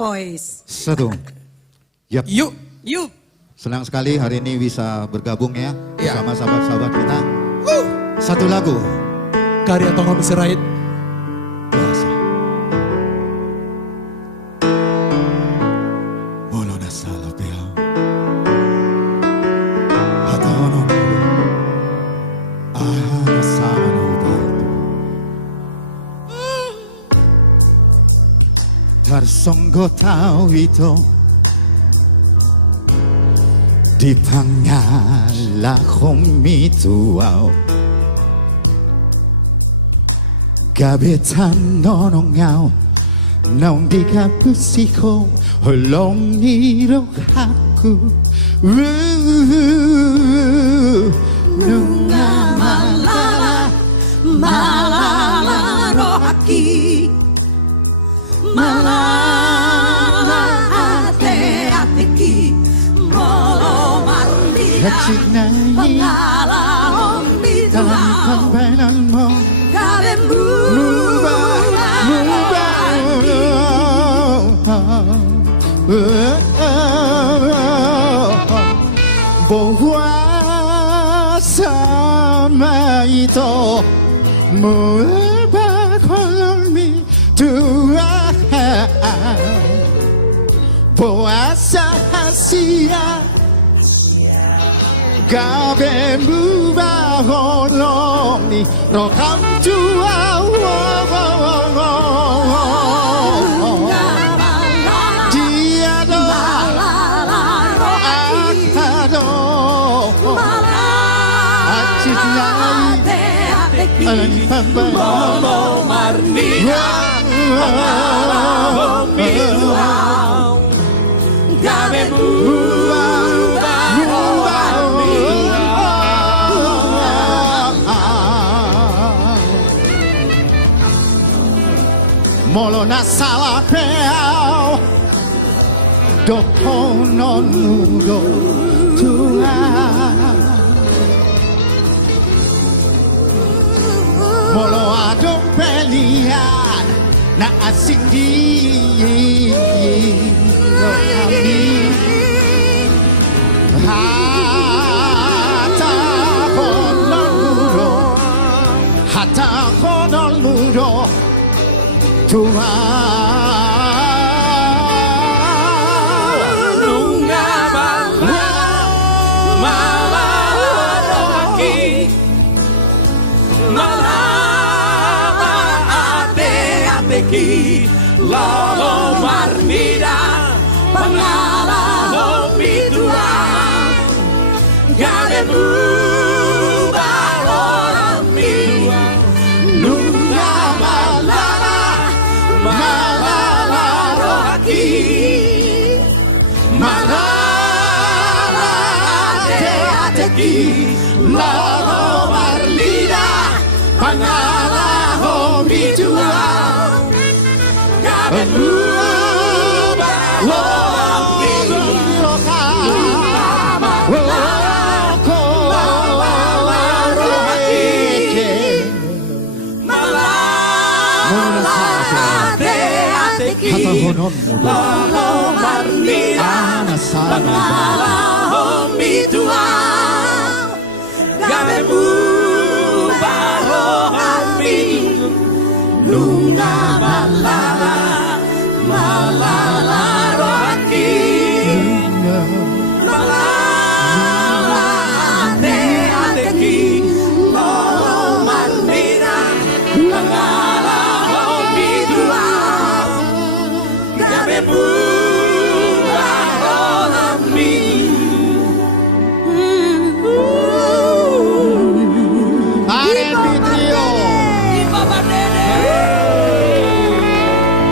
Boys. Satu. Yap. Yuk, yuk. Senang sekali hari ini bisa bergabung ya bersama sahabat-sahabat kita. Satu lagu. Karya Tongo Mesirait. Boasa. Molo na sala pea. Hataono. Ahana sama no batu. Tarsonggo tau ito. Di pangalakong mituaw Gabitan nonongaw Naong di ka pusiko Hulong nirok aku Nunga malala, malala rohaki, malala ate ateki, molo marlia, Kacik na pangala dalam ombidua, pambanan mo gabe Boasa ito mula kolmi tua Boasa hasia gabe muba kolmi rokam tua Molo marnia, pangala ombidua, gabe Molo na sala peao Doko non nudo tua Molo adong pelian Na asing di kami Hata konon muro Hata konon muro Tua nunga malala rohaki, malala ate ateki, lolo marnida, pangala ombidua, gabe ombidua, nunga malala rohaki, malala ate ateki, lolo marnida, pangala ombidua, gabe lolo marnida, pangala ombidua, gabe rohaki, nunga malala rohaki, malala ate ateki, lolo marnida, pangala ombidua, gabe